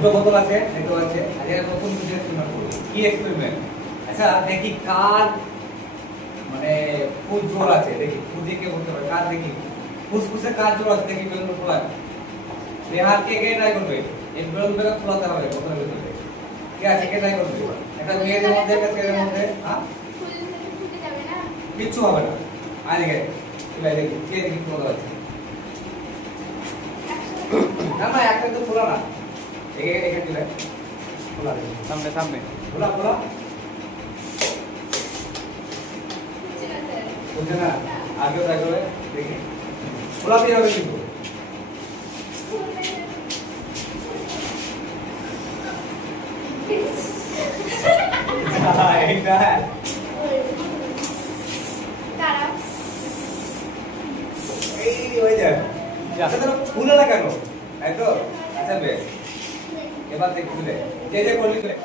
দুটো বোতল আছে, দেখতে পাচ্ছেন। আজকে নতুন কিছু এক্সপেরিমেন্ট করব। কি এক্সপেরিমেন্ট? আচ্ছা দেখি কার মানে ফুল জোর আছে, দেখি খুদিকে বলতে পারে কার, দেখি ফুসফুসে কার জোর আছে, দেখি বেলুন খোলা। নেহার কে কে ট্রাই করবে? এই বেলুন বেলা খোলাতে হবে বোতলের ভিতরে। ঠিক আছে, কে ট্রাই করবে? এটা মেয়েদের মধ্যে, একটা ছেলেদের মধ্যে, হ্যাঁ কিচ্ছু হবে না। আজকে এবার দেখি কে দেখি খোলা আছে। না না একটা তো খোলা না, এখানে দিলে খোলা, সামনে সামনে খোলা খোলা বুঝছে না। আগেও ট্রাই করবে, দেখি খোলাতেই হবে কিন্তু। ফুলে না কেন? তাই তো? আচ্ছা বেশ, এবার দেখ খুলে যে যে করলি খুলে।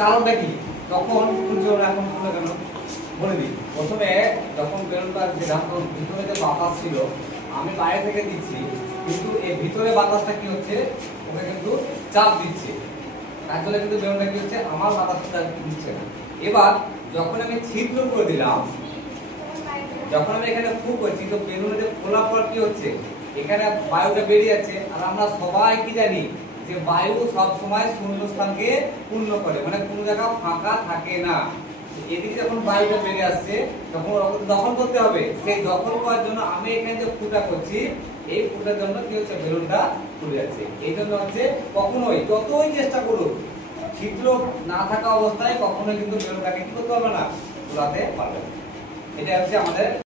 কারণটা কি? তখন এখন কেন বলে দিই। প্রথমে যখন বেলুনটা দিলাম তখন ভিতরে যে বাতাস ছিল, আমি বাইরে থেকে দিচ্ছি, কিন্তু এই ভিতরে বাতাসটা কি হচ্ছে, ওকে কিন্তু চাপ দিচ্ছে, তার জন্য কিন্তু বেলুনটা কি হচ্ছে, আমার বাতাসটা দিচ্ছে না। এবার যখন আমি ছিদ্র করে দিলাম, যখন আমি এখানে ফু করছি, তো বেলুনে যে খোলার পর কি হচ্ছে, এখানে বায়ুটা বেরিয়ে যাচ্ছে। আর আমরা সবাই কি জানি যে বায়ু সব সময় শূন্যস্থানকে পূর্ণ করে, মানে কোনো জায়গা ফাঁকা থাকে না। এদিকে যখন বায়ুটা বেরিয়ে আসছে, তখন দখল করতে হবে। সেই দখল করার জন্য আমি এখানে যে ফুটা করছি, এই ফুটার জন্য কি হচ্ছে, বেলুনটা খুলে যাচ্ছে। এই জন্য হচ্ছে কখনোই যতই চেষ্টা করুক, ছিদ্র না থাকা অবস্থায় কখনোই কিন্তু বেলুনটাকে কি করতে পারবে না, খোলাতে পারবে না। এটা হচ্ছে আমাদের